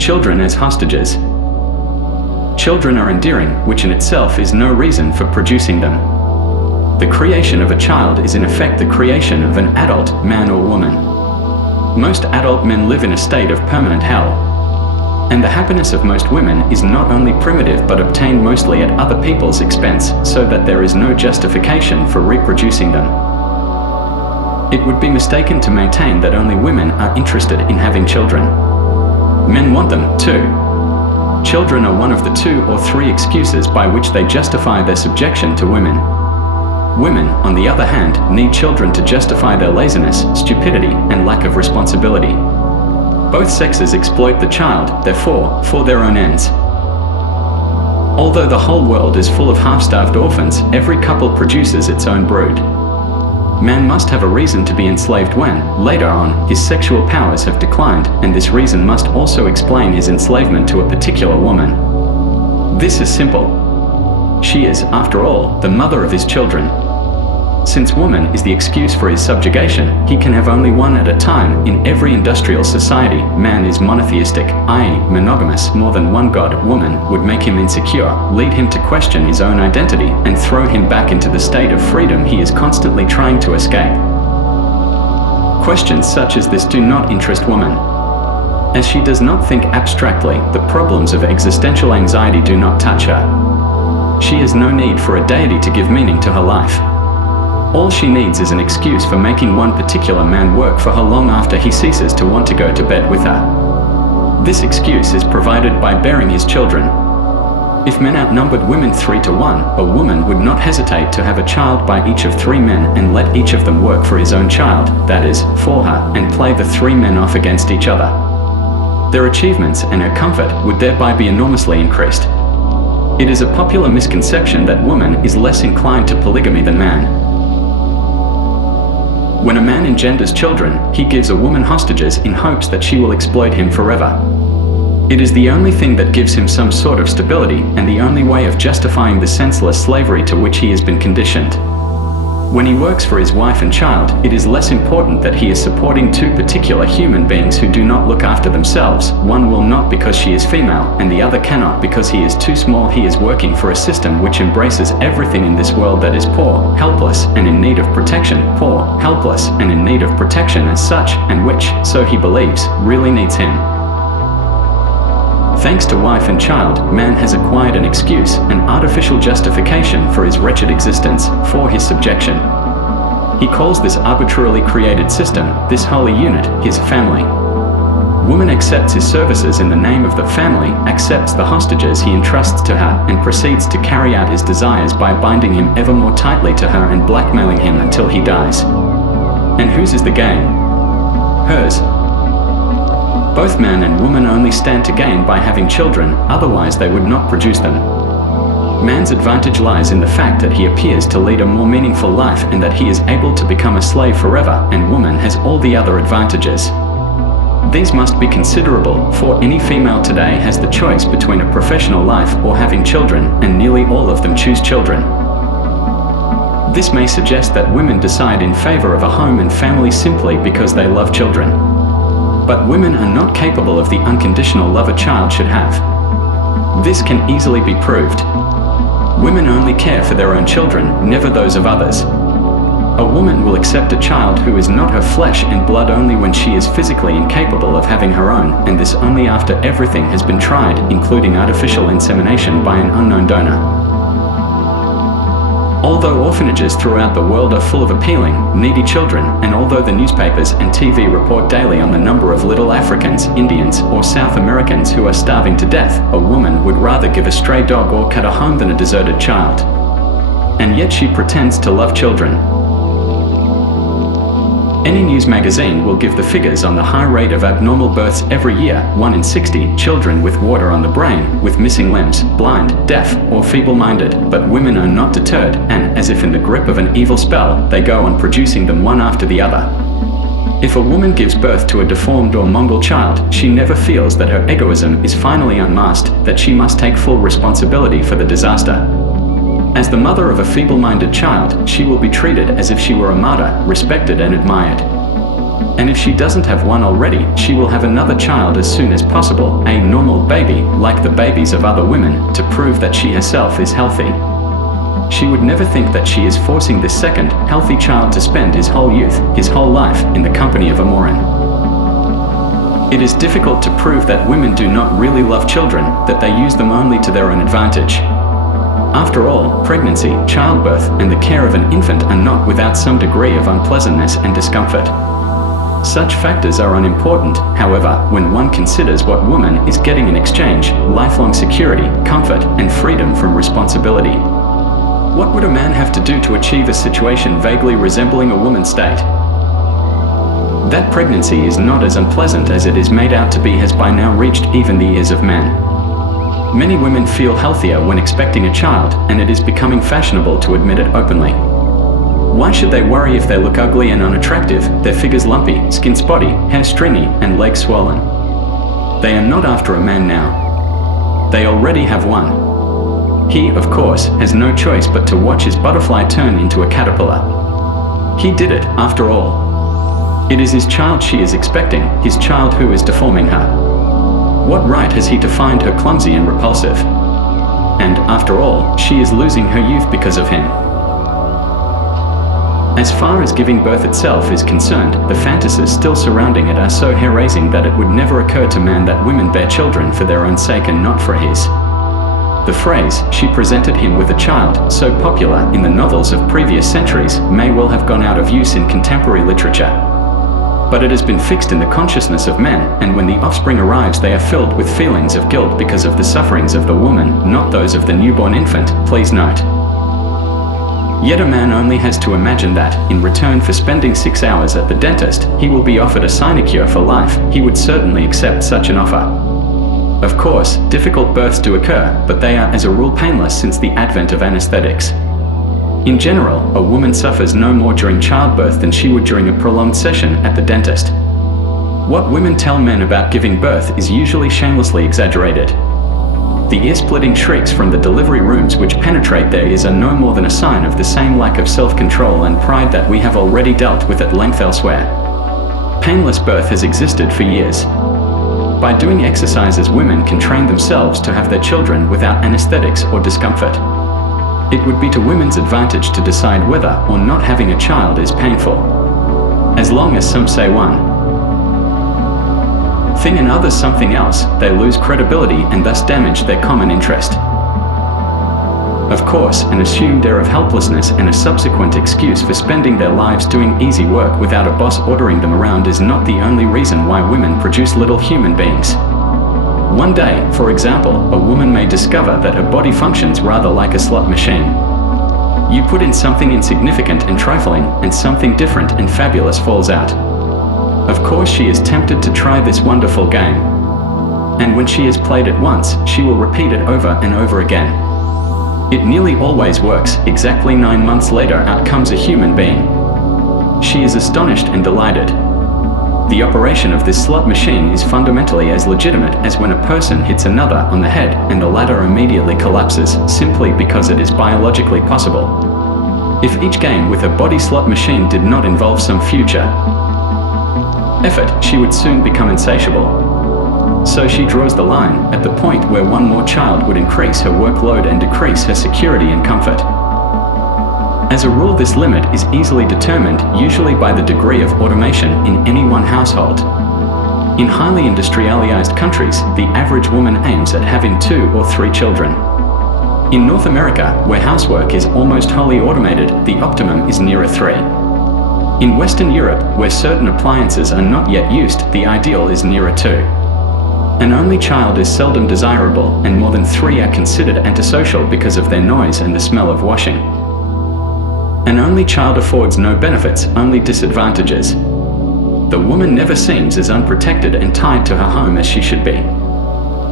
Children as hostages. Children are endearing, which in itself is no reason for producing them. The creation of a child is in effect the creation of an adult, man or woman. Most adult men live in a state of permanent hell. And the happiness of most women is not only primitive but obtained mostly at other people's expense, so that there is no justification for reproducing them. It would be mistaken to maintain that only women are interested in having children. Men want them, too. Children are one of the 2 or 3 excuses by which they justify their subjection to women. Women, on the other hand, need children to justify their laziness, stupidity, and lack of responsibility. Both sexes exploit the child, therefore, for their own ends. Although the whole world is full of half-starved orphans, every couple produces its own brood. Man must have a reason to be enslaved when, later on, his sexual powers have declined, and this reason must also explain his enslavement to a particular woman. This is simple. She is, after all, the mother of his children. Since woman is the excuse for his subjugation, he can have only one at a time. In every industrial society, man is monotheistic, i.e., monogamous. More than one god, woman, would make him insecure, lead him to question his own identity, and throw him back into the state of freedom he is constantly trying to escape. Questions such as this do not interest woman. As she does not think abstractly, the problems of existential anxiety do not touch her. She has no need for a deity to give meaning to her life. All she needs is an excuse for making one particular man work for her long after he ceases to want to go to bed with her. This excuse is provided by bearing his children. If men outnumbered women 3 to 1, a woman would not hesitate to have a child by each of 3 men and let each of them work for his own child, that is, for her, and play the 3 men off against each other. Their achievements and her comfort would thereby be enormously increased. It is a popular misconception that woman is less inclined to polygamy than man. When a man engenders children, he gives a woman hostages in hopes that she will exploit him forever. It is the only thing that gives him some sort of stability, and the only way of justifying the senseless slavery to which he has been conditioned. When he works for his wife and child, it is less important that he is supporting 2 particular human beings who do not look after themselves. One will not because she is female, and the other cannot because he is too small. He is working for a system which embraces everything in this world that is poor, helpless, and in need of protection, poor, helpless, and in need of protection as such, and which, so he believes, really needs him. Thanks to wife and child, man has acquired an excuse, an artificial justification for his wretched existence, for his subjection. He calls this arbitrarily created system, this holy unit, his family. Woman accepts his services in the name of the family, accepts the hostages he entrusts to her, and proceeds to carry out his desires by binding him ever more tightly to her and blackmailing him until he dies. And whose is the gain? Hers. Both man and woman only stand to gain by having children, otherwise they would not produce them. Man's advantage lies in the fact that he appears to lead a more meaningful life and that he is able to become a slave forever, and woman has all the other advantages. These must be considerable, for any female today has the choice between a professional life or having children, and nearly all of them choose children. This may suggest that women decide in favor of a home and family simply because they love children. But women are not capable of the unconditional love a child should have. This can easily be proved. Women only care for their own children, never those of others. A woman will accept a child who is not her flesh and blood only when she is physically incapable of having her own, and this only after everything has been tried, including artificial insemination by an unknown donor. Although orphanages throughout the world are full of appealing, needy children, and although the newspapers and TV report daily on the number of little Africans, Indians, or South Americans who are starving to death, a woman would rather give a stray dog or cut a home than a deserted child. And yet she pretends to love children. Any news magazine will give the figures on the high rate of abnormal births every year: 1 in 60 children with water on the brain, with missing limbs, blind, deaf, or feeble-minded. But women are not deterred, and, as if in the grip of an evil spell, they go on producing them one after the other. If a woman gives birth to a deformed or Mongol child, she never feels that her egoism is finally unmasked, that she must take full responsibility for the disaster. As the mother of a feeble-minded child, she will be treated as if she were a martyr, respected and admired. And if she doesn't have one already, she will have another child as soon as possible, a normal baby, like the babies of other women, to prove that she herself is healthy. She would never think that she is forcing this second, healthy child to spend his whole youth, his whole life, in the company of a moron. It is difficult to prove that women do not really love children, that they use them only to their own advantage. After all, pregnancy, childbirth, and the care of an infant are not without some degree of unpleasantness and discomfort. Such factors are unimportant, however, when one considers what woman is getting in exchange: lifelong security, comfort, and freedom from responsibility. What would a man have to do to achieve a situation vaguely resembling a woman's state? That pregnancy is not as unpleasant as it is made out to be has by now reached even the ears of men. Many women feel healthier when expecting a child, and it is becoming fashionable to admit it openly. Why should they worry if they look ugly and unattractive, their figures lumpy, skin spotty, hair stringy, and legs swollen? They are not after a man now. They already have one. He, of course, has no choice but to watch his butterfly turn into a caterpillar. He did it, after all. It is his child she is expecting, his child who is deforming her. What right has he to find her clumsy and repulsive? And, after all, she is losing her youth because of him. As far as giving birth itself is concerned, the fantasies still surrounding it are so hair-raising that it would never occur to man that women bear children for their own sake and not for his. The phrase, "she presented him with a child," so popular in the novels of previous centuries, may well have gone out of use in contemporary literature. But it has been fixed in the consciousness of men, and when the offspring arrives they are filled with feelings of guilt because of the sufferings of the woman, not those of the newborn infant, please note. Yet a man only has to imagine that, in return for spending 6 hours at the dentist, he will be offered a sinecure for life. He would certainly accept such an offer. Of course, difficult births do occur, but they are as a rule painless since the advent of anesthetics. In general, a woman suffers no more during childbirth than she would during a prolonged session at the dentist. What women tell men about giving birth is usually shamelessly exaggerated. The ear-splitting shrieks from the delivery rooms which penetrate their ears are no more than a sign of the same lack of self-control and pride that we have already dealt with at length elsewhere. Painless birth has existed for years. By doing exercises, women can train themselves to have their children without anesthetics or discomfort. It would be to women's advantage to decide whether or not having a child is painful. As long as some say one thing and others something else, they lose credibility and thus damage their common interest. Of course, an assumed air of helplessness and a subsequent excuse for spending their lives doing easy work without a boss ordering them around is not the only reason why women produce little human beings. One day, for example, a woman may discover that her body functions rather like a slot machine. You put in something insignificant and trifling, and something different and fabulous falls out. Of course she is tempted to try this wonderful game. And when she has played it once, she will repeat it over and over again. It nearly always works. Exactly 9 months later out comes a human being. She is astonished and delighted. The operation of this slot machine is fundamentally as legitimate as when a person hits another on the head and the latter immediately collapses, simply because it is biologically possible. If each game with a body slot machine did not involve some future effort, she would soon become insatiable. So she draws the line at the point where one more child would increase her workload and decrease her security and comfort. As a rule, this limit is easily determined, usually by the degree of automation in any one household. In highly industrialized countries, the average woman aims at having 2 or 3 children. In North America, where housework is almost wholly automated, the optimum is nearer 3. In Western Europe, where certain appliances are not yet used, the ideal is nearer 2. An only child is seldom desirable, and more than 3 are considered antisocial because of their noise and the smell of washing. An only child affords no benefits, only disadvantages. The woman never seems as unprotected and tied to her home as she should be.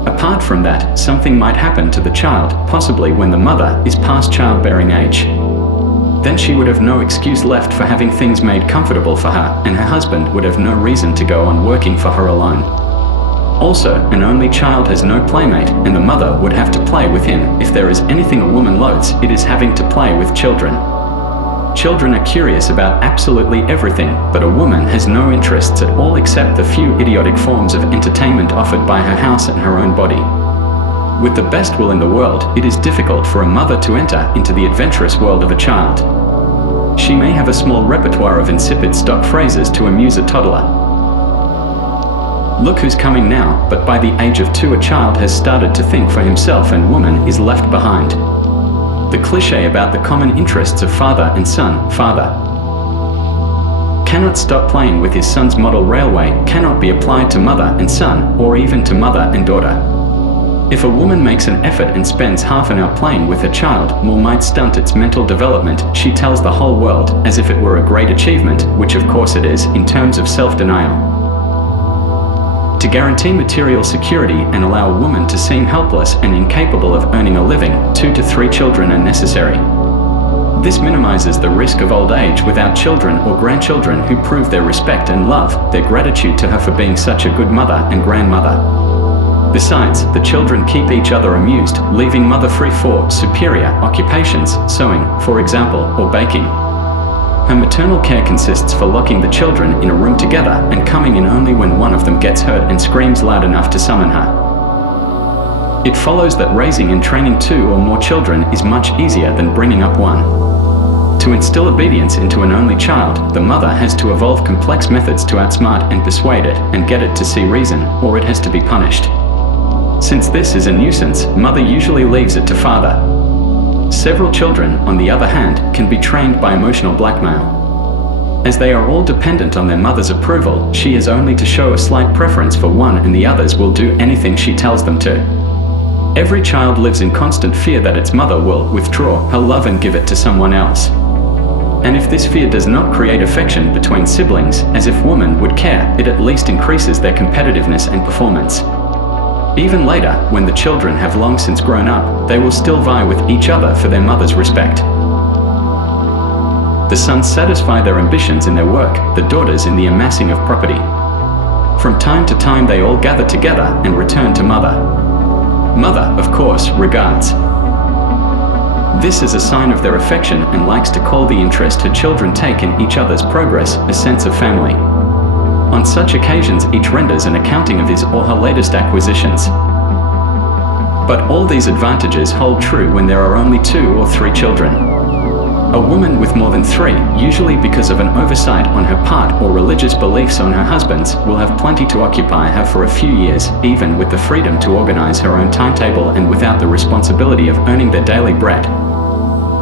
Apart from that, something might happen to the child, possibly when the mother is past childbearing age. Then she would have no excuse left for having things made comfortable for her, and her husband would have no reason to go on working for her alone. Also, an only child has no playmate, and the mother would have to play with him. If there is anything a woman loathes, it is having to play with children. Children are curious about absolutely everything, but a woman has no interests at all except the few idiotic forms of entertainment offered by her house and her own body. With the best will in the world, it is difficult for a mother to enter into the adventurous world of a child. She may have a small repertoire of insipid stock phrases to amuse a toddler. Look who's coming now, but by the age of 2 a child has started to think for himself and woman is left behind. The cliché about the common interests of father and son, father cannot stop playing with his son's model railway, cannot be applied to mother and son, or even to mother and daughter. If a woman makes an effort and spends half an hour playing with her child, more might stunt its mental development, she tells the whole world, as if it were a great achievement, which of course it is, in terms of self-denial. To guarantee material security and allow a woman to seem helpless and incapable of earning a living, 2 to 3 children are necessary. This minimizes the risk of old age without children or grandchildren who prove their respect and love, their gratitude to her for being such a good mother and grandmother. Besides, the children keep each other amused, leaving mother free for superior occupations, sewing, for example, or baking. Her maternal care consists for locking the children in a room together and coming in only when one of them gets hurt and screams loud enough to summon her. It follows that raising and training 2 or more children is much easier than bringing up one. To instill obedience into an only child, the mother has to evolve complex methods to outsmart and persuade it and get it to see reason, or it has to be punished. Since this is a nuisance, mother usually leaves it to father. Several children, on the other hand, can be trained by emotional blackmail. As they are all dependent on their mother's approval, she has only to show a slight preference for one and the others will do anything she tells them to. Every child lives in constant fear that its mother will withdraw her love and give it to someone else. And if this fear does not create affection between siblings, as if woman would care, it at least increases their competitiveness and performance. Even later, when the children have long since grown up, they will still vie with each other for their mother's respect. The sons satisfy their ambitions in their work, the daughters in the amassing of property. From time to time they all gather together and return to mother. Mother, of course, regards this is a sign of their affection and likes to call the interest her children take in each other's progress a sense of family. On such occasions each renders an accounting of his or her latest acquisitions. But all these advantages hold true when there are only 2 or 3 children. A woman with more than 3, usually because of an oversight on her part or religious beliefs on her husband's, will have plenty to occupy her for a few years, even with the freedom to organize her own timetable and without the responsibility of earning their daily bread.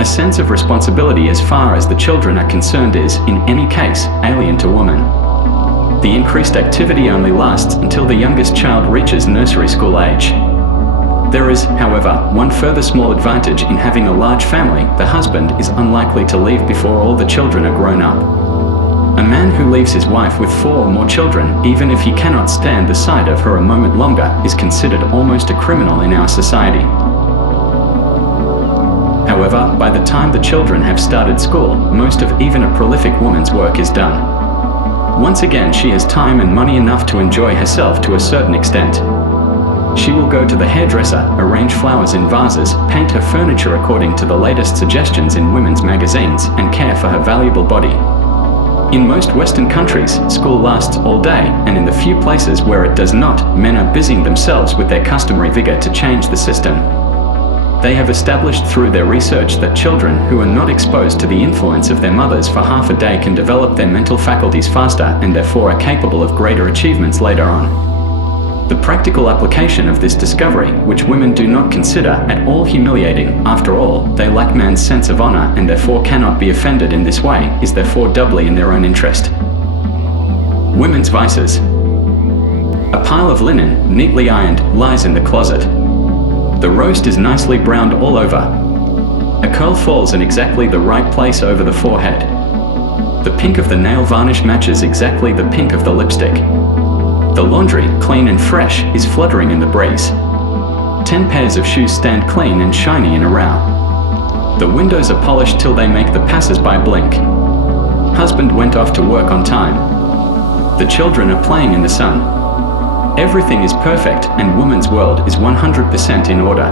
A sense of responsibility as far as the children are concerned is, in any case, alien to woman. The increased activity only lasts until the youngest child reaches nursery school age. There is, however, one further small advantage in having a large family: the husband is unlikely to leave before all the children are grown up. A man who leaves his wife with 4 or more children, even if he cannot stand the sight of her a moment longer, is considered almost a criminal in our society. However, by the time the children have started school, most of even a prolific woman's work is done. Once again she has time and money enough to enjoy herself to a certain extent. She will go to the hairdresser, arrange flowers in vases, paint her furniture according to the latest suggestions in women's magazines, and care for her valuable body. In most Western countries, school lasts all day, and in the few places where it does not, men are busying themselves with their customary vigor to change the system. They have established through their research that children who are not exposed to the influence of their mothers for half a day can develop their mental faculties faster and therefore are capable of greater achievements later on. The practical application of this discovery, which women do not consider at all humiliating, after all, they lack man's sense of honor and therefore cannot be offended in this way, is therefore doubly in their own interest. Women's vices. A pile of linen, neatly ironed, lies in the closet. The roast is nicely browned all over. A curl falls in exactly the right place over the forehead. The pink of the nail varnish matches exactly the pink of the lipstick. The laundry, clean and fresh, is fluttering in the breeze. 10 pairs of shoes stand clean and shiny in a row. The windows are polished till they make the passers-by blink. Husband went off to work on time. The children are playing in the sun. Everything is perfect, and woman's world is 100% in order.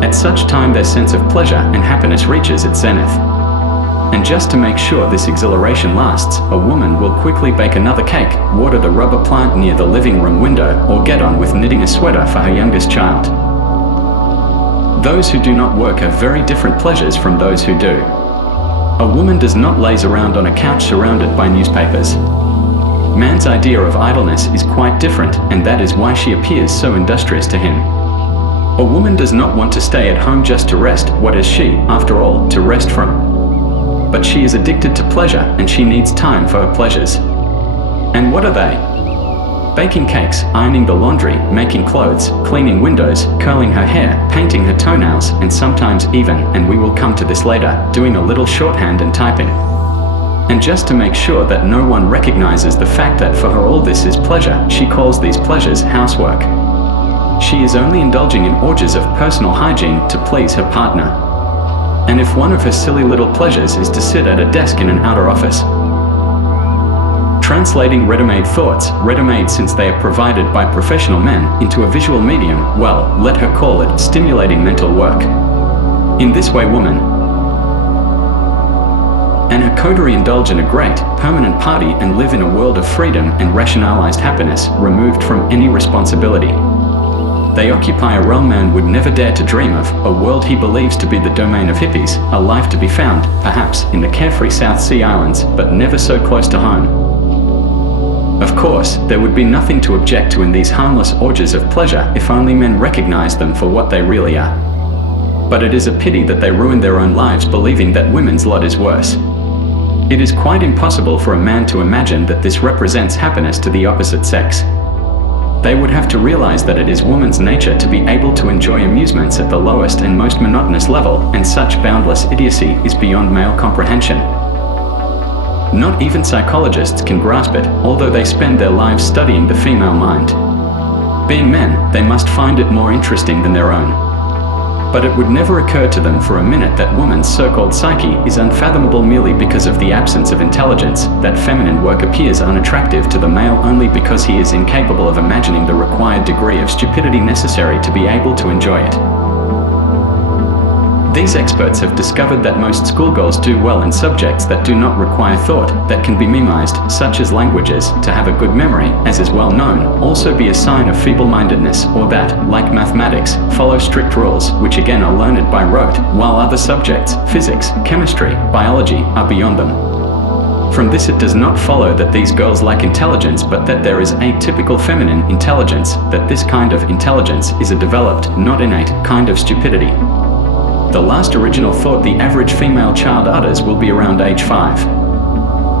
At such time their sense of pleasure and happiness reaches its zenith. And just to make sure this exhilaration lasts, a woman will quickly bake another cake, water the rubber plant near the living room window, or get on with knitting a sweater for her youngest child. Those who do not work have very different pleasures from those who do. A woman does not laze around on a couch surrounded by newspapers. Man's idea of idleness is quite different, and that is why she appears so industrious to him. A woman does not want to stay at home just to rest. What is she, after all, to rest from? But she is addicted to pleasure, and she needs time for her pleasures. And what are they? Baking cakes, ironing the laundry, making clothes, cleaning windows, curling her hair, painting her toenails, and sometimes even, and we will come to this later, doing a little shorthand and typing. And just to make sure that no one recognizes the fact that for her all this is pleasure, she calls these pleasures housework. She is only indulging in orgies of personal hygiene to please her partner. And if one of her silly little pleasures is to sit at a desk in an outer office, translating ready-made thoughts, ready-made since they are provided by professional men, into a visual medium, well, let her call it stimulating mental work. In this way woman and her coterie indulge in a great, permanent party and live in a world of freedom and rationalized happiness, removed from any responsibility. They occupy a realm man would never dare to dream of, a world he believes to be the domain of hippies, a life to be found, perhaps, in the carefree South Sea Islands, but never so close to home. Of course, there would be nothing to object to in these harmless orgies of pleasure if only men recognized them for what they really are. But it is a pity that they ruin their own lives believing that women's lot is worse. It is quite impossible for a man to imagine that this represents happiness to the opposite sex. They would have to realize that it is woman's nature to be able to enjoy amusements at the lowest and most monotonous level, and such boundless idiocy is beyond male comprehension. Not even psychologists can grasp it, although they spend their lives studying the female mind. Being men, they must find it more interesting than their own. But it would never occur to them for a minute that woman's so-called psyche is unfathomable merely because of the absence of intelligence, that feminine work appears unattractive to the male only because he is incapable of imagining the required degree of stupidity necessary to be able to enjoy it. These experts have discovered that most schoolgirls do well in subjects that do not require thought, that can be memorized, such as languages, to have a good memory, as is well known, also be a sign of feeble-mindedness, or that, like mathematics, follow strict rules, which again are learned by rote, while other subjects, physics, chemistry, biology, are beyond them. From this it does not follow that these girls lack intelligence, but that there is atypical feminine intelligence, that this kind of intelligence is a developed, not innate, kind of stupidity. The last original thought the average female child utters will be around age 5.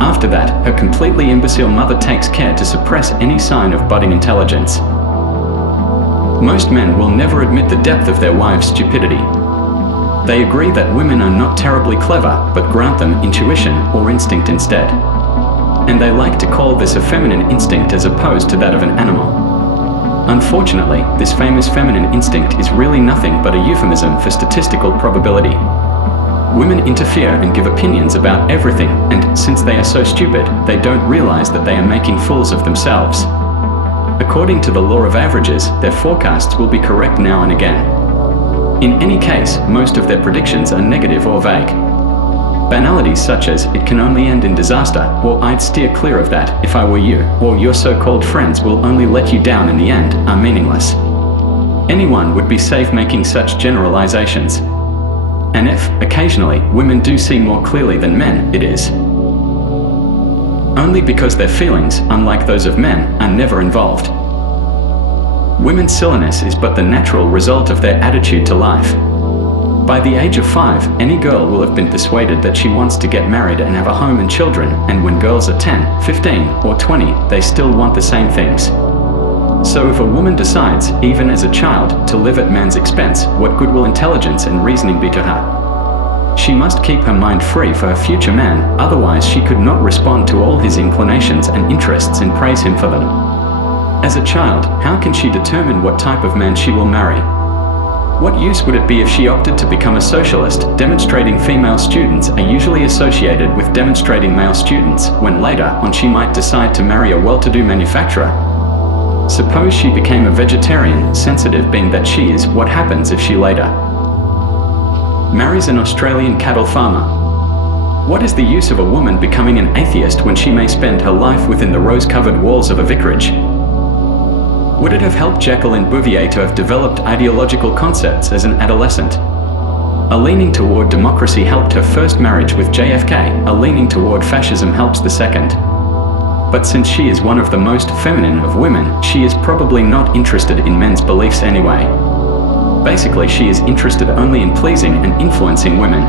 After that, her completely imbecile mother takes care to suppress any sign of budding intelligence. Most men will never admit the depth of their wives' stupidity. They agree that women are not terribly clever, but grant them intuition or instinct instead. And they like to call this a feminine instinct as opposed to that of an animal. Unfortunately, this famous feminine instinct is really nothing but a euphemism for statistical probability. Women interfere and give opinions about everything, and since they are so stupid, they don't realize that they are making fools of themselves. According to the law of averages, their forecasts will be correct now and again. In any case, most of their predictions are negative or vague. Banalities such as, "it can only end in disaster," or "I'd steer clear of that if I were you," or "your so-called friends will only let you down in the end," are meaningless. Anyone would be safe making such generalizations. And if, occasionally, women do see more clearly than men, it is only because their feelings, unlike those of men, are never involved. Women's silliness is but the natural result of their attitude to life. By the age of 5, any girl will have been persuaded that she wants to get married and have a home and children, and when girls are 10, 15, or 20, they still want the same things. So if a woman decides, even as a child, to live at man's expense, what good will intelligence and reasoning be to her? She must keep her mind free for her future man, otherwise she could not respond to all his inclinations and interests and praise him for them. As a child, how can she determine what type of man she will marry? What use would it be if she opted to become a socialist? Demonstrating female students are usually associated with demonstrating male students, when later on she might decide to marry a well-to-do manufacturer. Suppose she became a vegetarian, sensitive being that she is, what happens if she later marries an Australian cattle farmer? What is the use of a woman becoming an atheist when she may spend her life within the rose-covered walls of a vicarage? Would it have helped Jacqueline Bouvier to have developed ideological concepts as an adolescent? A leaning toward democracy helped her first marriage with JFK, a leaning toward fascism helps the second. But since she is one of the most feminine of women, she is probably not interested in men's beliefs anyway. Basically, she is interested only in pleasing and influencing women.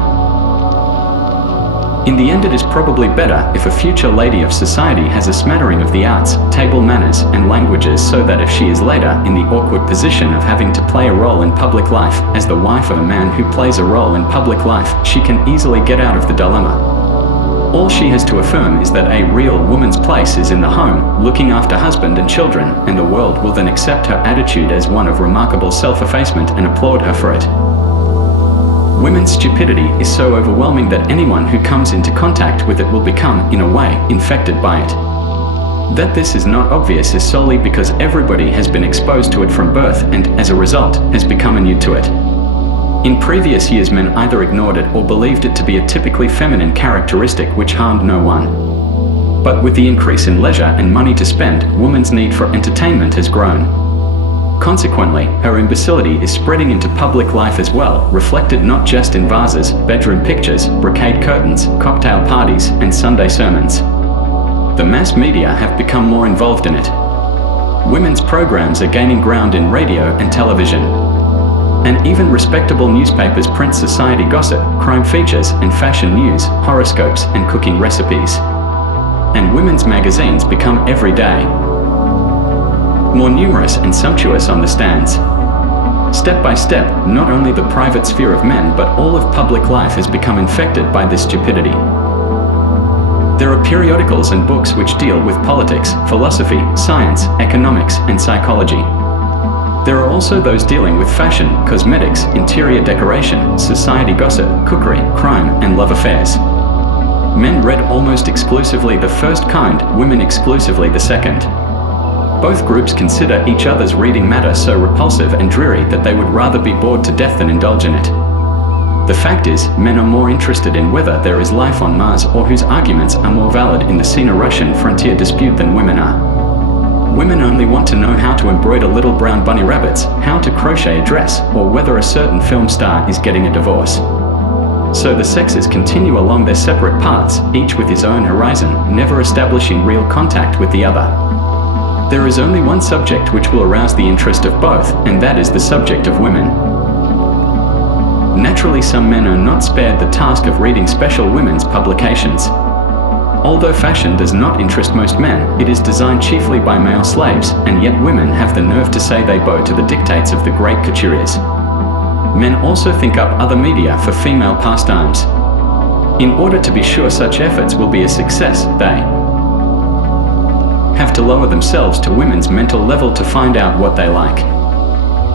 In the end, it is probably better if a future lady of society has a smattering of the arts, table manners, and languages, so that if she is later in the awkward position of having to play a role in public life, as the wife of a man who plays a role in public life, she can easily get out of the dilemma. All she has to affirm is that a real woman's place is in the home, looking after husband and children, and the world will then accept her attitude as one of remarkable self-effacement and applaud her for it. Women's stupidity is so overwhelming that anyone who comes into contact with it will become, in a way, infected by it. That this is not obvious is solely because everybody has been exposed to it from birth and, as a result, has become inured to it. In previous years, men either ignored it or believed it to be a typically feminine characteristic which harmed no one. But with the increase in leisure and money to spend, women's need for entertainment has grown. Consequently, her imbecility is spreading into public life as well, reflected not just in vases, bedroom pictures, brocade curtains, cocktail parties, and Sunday sermons. The mass media have become more involved in it. Women's programs are gaining ground in radio and television. And even respectable newspapers print society gossip, crime features, and fashion news, horoscopes, and cooking recipes. And women's magazines become every day more numerous and sumptuous on the stands. Step by step, not only the private sphere of men but all of public life has become infected by this stupidity. There are periodicals and books which deal with politics, philosophy, science, economics, and psychology. There are also those dealing with fashion, cosmetics, interior decoration, society gossip, cookery, crime, and love affairs. Men read almost exclusively the first kind, women exclusively the second. Both groups consider each other's reading matter so repulsive and dreary that they would rather be bored to death than indulge in it. The fact is, men are more interested in whether there is life on Mars or whose arguments are more valid in the Sino-Russian frontier dispute than women are. Women only want to know how to embroider little brown bunny rabbits, how to crochet a dress, or whether a certain film star is getting a divorce. So the sexes continue along their separate paths, each with his own horizon, never establishing real contact with the other. There is only one subject which will arouse the interest of both, and that is the subject of women. Naturally, some men are not spared the task of reading special women's publications. Although fashion does not interest most men, it is designed chiefly by male slaves, and yet women have the nerve to say they bow to the dictates of the great couturiers. Men also think up other media for female pastimes. In order to be sure such efforts will be a success, they have to lower themselves to women's mental level to find out what they like.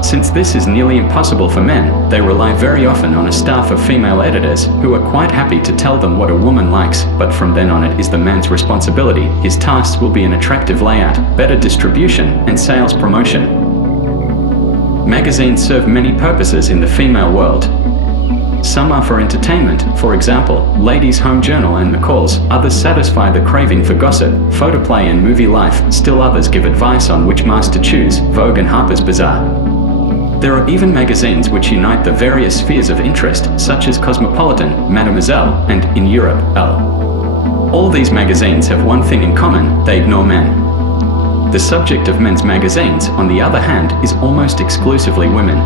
Since this is nearly impossible for men, they rely very often on a staff of female editors, who are quite happy to tell them what a woman likes, but from then on it is the man's responsibility. His tasks will be an attractive layout, better distribution, and sales promotion. Magazines serve many purposes in the female world. Some are for entertainment, for example, Ladies' Home Journal and McCall's. Others satisfy the craving for gossip, photoplay and movie life. Still others give advice on which mask to choose, Vogue and Harper's Bazaar. There are even magazines which unite the various spheres of interest, such as Cosmopolitan, Mademoiselle, and, in Europe, Elle. All these magazines have one thing in common: they ignore men. The subject of men's magazines, on the other hand, is almost exclusively women.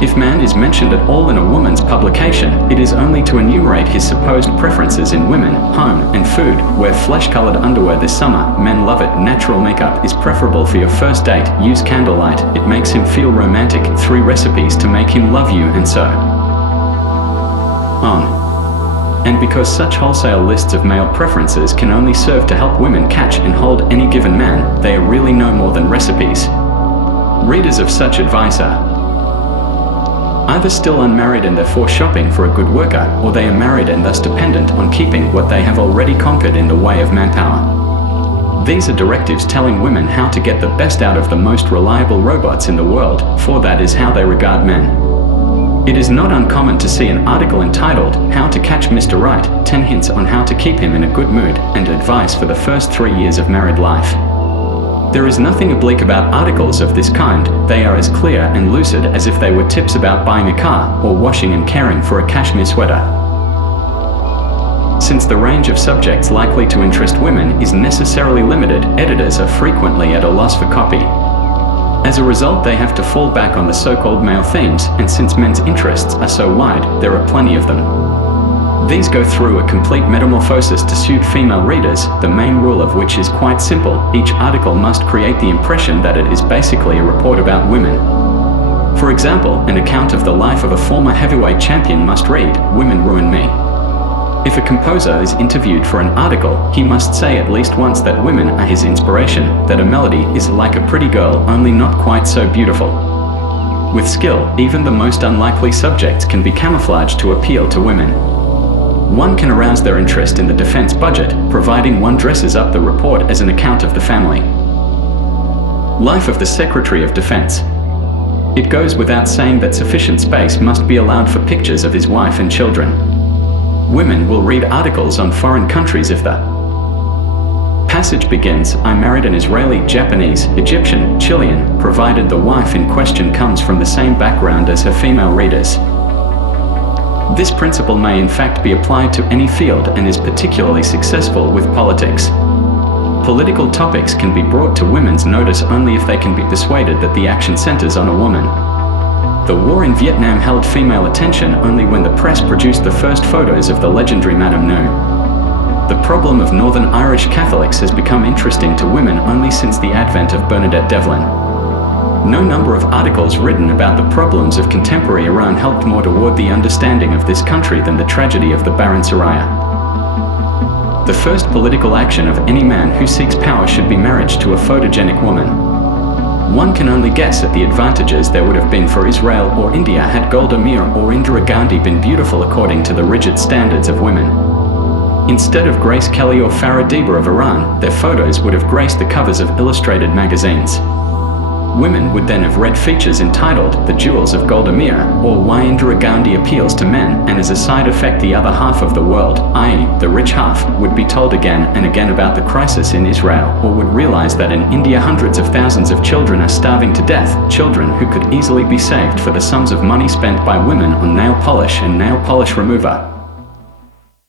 If man is mentioned at all in a woman's publication, it is only to enumerate his supposed preferences in women, home, and food. Wear flesh-colored underwear this summer, men love it. Natural makeup is preferable for your first date. Use candlelight, it makes him feel romantic. 3 recipes to make him love you, and so on. And because such wholesale lists of male preferences can only serve to help women catch and hold any given man, they are really no more than recipes. Readers of such advice are either still unmarried and therefore shopping for a good worker, or they are married and thus dependent on keeping what they have already conquered in the way of manpower. These are directives telling women how to get the best out of the most reliable robots in the world, for that is how they regard men. It is not uncommon to see an article entitled, "How to Catch Mr. Right, 10 Hints on How to Keep Him in a Good Mood, and Advice for the First 3 Years of Married Life." There is nothing oblique about articles of this kind. They are as clear and lucid as if they were tips about buying a car or washing and caring for a cashmere sweater. Since the range of subjects likely to interest women is necessarily limited, editors are frequently at a loss for copy. As a result, they have to fall back on the so-called male themes, and since men's interests are so wide, there are plenty of them. These go through a complete metamorphosis to suit female readers, the main rule of which is quite simple: each article must create the impression that it is basically a report about women. For example, an account of the life of a former heavyweight champion must read, "Women ruin me." If a composer is interviewed for an article, he must say at least once that women are his inspiration, that a melody is like a pretty girl, only not quite so beautiful. With skill, even the most unlikely subjects can be camouflaged to appeal to women. One can arouse their interest in the defense budget, providing one dresses up the report as an account of the family life of the Secretary of Defense. It goes without saying that sufficient space must be allowed for pictures of his wife and children. Women will read articles on foreign countries if the passage begins, "I married an Israeli, Japanese, Egyptian, Chilean," provided the wife in question comes from the same background as her female readers. This principle may in fact be applied to any field and is particularly successful with politics. Political topics can be brought to women's notice only if they can be persuaded that the action centers on a woman. The war in Vietnam held female attention only when the press produced the first photos of the legendary Madame No. The problem of Northern Irish Catholics has become interesting to women only since the advent of Bernadette Devlin. No number of articles written about the problems of contemporary Iran helped more toward the understanding of this country than the tragedy of the Baron Soraya. The first political action of any man who seeks power should be marriage to a photogenic woman. One can only guess at the advantages there would have been for Israel or India had Golda Meir or Indira Gandhi been beautiful according to the rigid standards of women. Instead of Grace Kelly or Farah Diba of Iran, their photos would have graced the covers of illustrated magazines. Women would then have read features entitled "The Jewels of Golda Meir" or "Why Indira Gandhi Appeals to Men," and as a side effect the other half of the world, i.e. the rich half, would be told again and again about the crisis in Israel, or would realize that in India hundreds of thousands of children are starving to death, children who could easily be saved for the sums of money spent by women on nail polish and nail polish remover.